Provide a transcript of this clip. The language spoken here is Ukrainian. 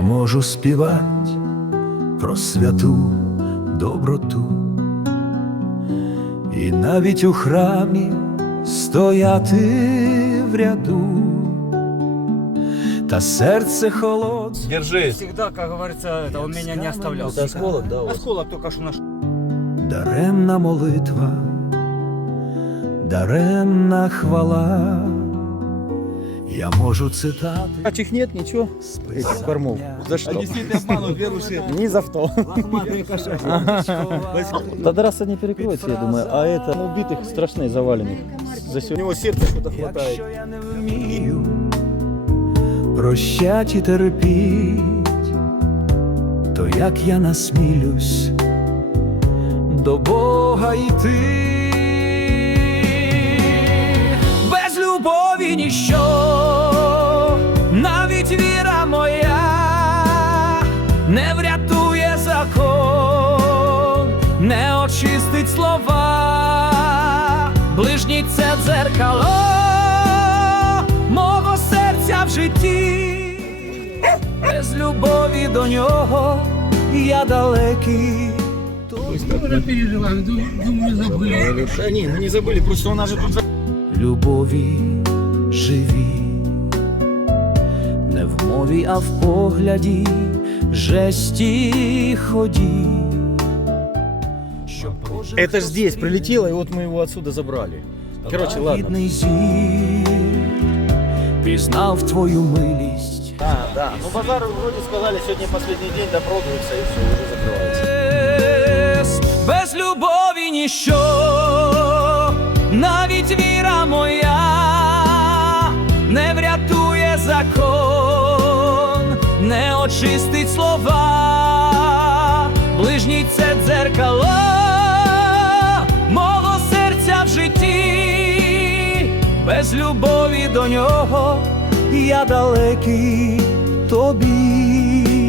можу співати про святу доброту, і навіть у храмі стояти в ряду, та серце холодне. Держись. Всегда, как говорится, это он меня не оставлял. Это осколок, да, у? Осколок только что наш. Даремна молитва, даремна хвала, я можу цитати. Этих нет, ничего. Этих кормов. За что? действительно обманут верующие. Ни за что. Тогда раз не перекроется, я думаю. А это ну, убитых страшных заваленных. За У сегодня. него сердце что-то хватает. Якщо я не вмію прощать і терпіть, то як я насмілюсь до Бога йти, без любові ніщо, не врятує закон, не очистить слова, ближній це дзеркало мого серця в житті, без любові до нього я далекий. Да. Не, мы не забыли, просто у нас же тут любові живі, не в мові, а в погляді, жесті ході. Щоб кожен, Это ж хто здесь свій прилетело, и вот мы его отсюда забрали. Короче, ладно. лагідний зір пізнав твою милість. Да, да. Ну базар вроде сказали, сегодня последний день допродаются и все, уже закрывается. Без любові ніщо, навіть віра моя не врятує закон, не очистить слова, ближній це дзеркало мого серця в житті, без любові до нього я далекий тобі.